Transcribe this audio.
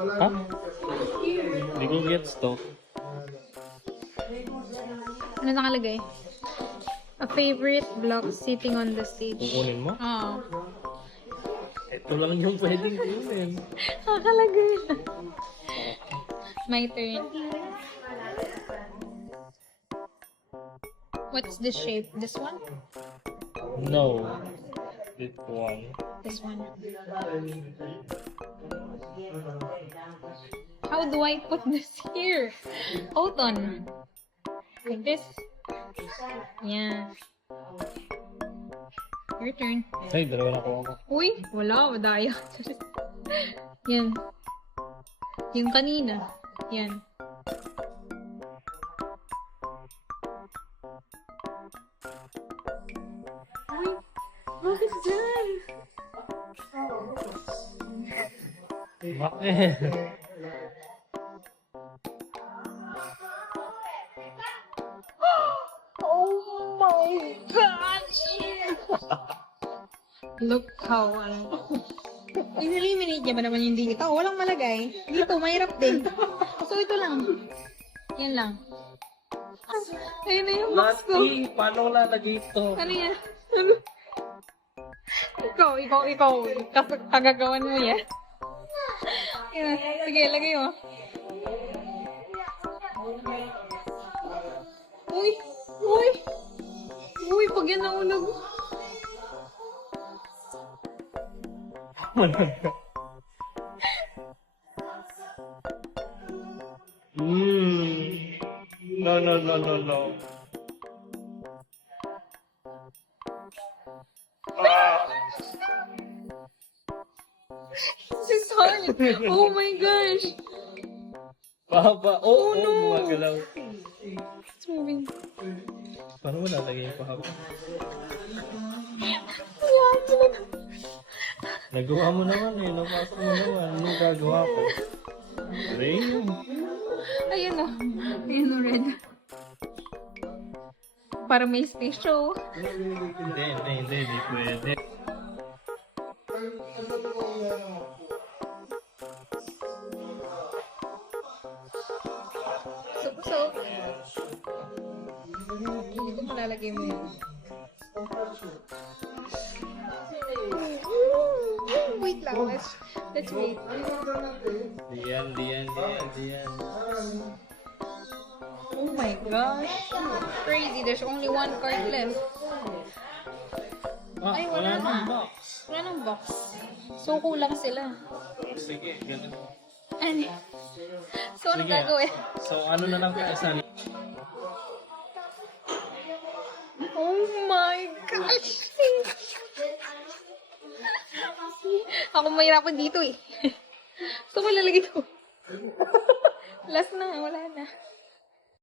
Ha? Hindi ko gets to. Ano nakalagay? A favorite block sitting on the stage. Kukunin mo? Oo. Ito lang yung pwedeng kunin. Nakalagay. My turn. What's this shape? This one? No. This one. This one. How do I put this here? Hold on. Like this. Yeah. Your turn. Ay, dalawa na ko ako. Uy, wala. Madaya. Yan. Yung kanina. Yan. Uy, bakit dyan? Bakit? Oh my gosh! Look how, in-eliminate niya ba naman yung dito? Walang malagay. Dito, mahirap din. So, ito lang. Yan lang. Ayun na yung box ko. Lati, paano ko lalagay ito? Ano yan? Ikaw. Kagagawan mo yan. Yan. Sige, lagay mo. Uy, pag yan naulog. No. Ah! This is hard. Oh my gosh. Pahaba. Oh, no. Gumagalaw. It's moving. Paano mo lalagay yung pahaba? Nagawa mo naman eh. Napasok mo naman. Anong gagawa ko? Rain? Ayun o. Ayun o, red. Para may space show. Hindi pwede. So, hindi ko malalagay mo yun. Wait lang, let's wait. Diyan. Oh my gosh. Crazy, there's only one card left. Ay, wala na. Box. Wala nang box. So, kulang sila. Sige, ganun. Ano? So, anong Sige. gagawin? So, ano na lang kaya isa? Oh my gosh! Ako mahirapan dito eh. So, malalagay ito. Last na, wala na.